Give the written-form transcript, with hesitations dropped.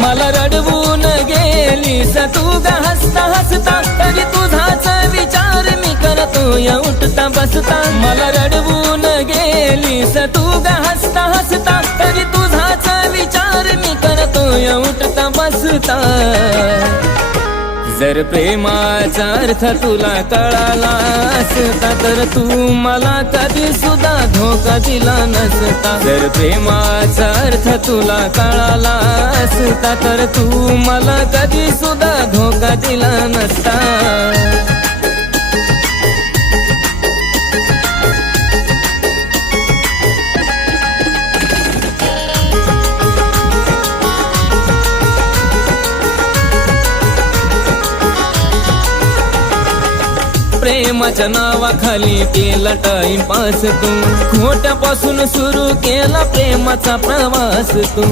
मला रडवून गेलीस तू ग हसता हसता, तरी तुझाच विचार मी करतोय उठता बसता. मला रडवून गेलीस तू ग हसता हसता, तरी तुझाच विचार मी करतोय उठता बसता. जर प्रेमाचा अर्थ तुला कळाला असता, तर तू मला कधी सुद्धा धोका दिला नसता. जर प्रेमाचा अर्थ तुला कळाला असता, तर तू मला कधी सुद्धा धोका दिला नसता. प्रेमाच्या नावाखाली केला टाइमपास तू, खोट्यापासून सुरू केला प्रेमाचा प्रवास तू.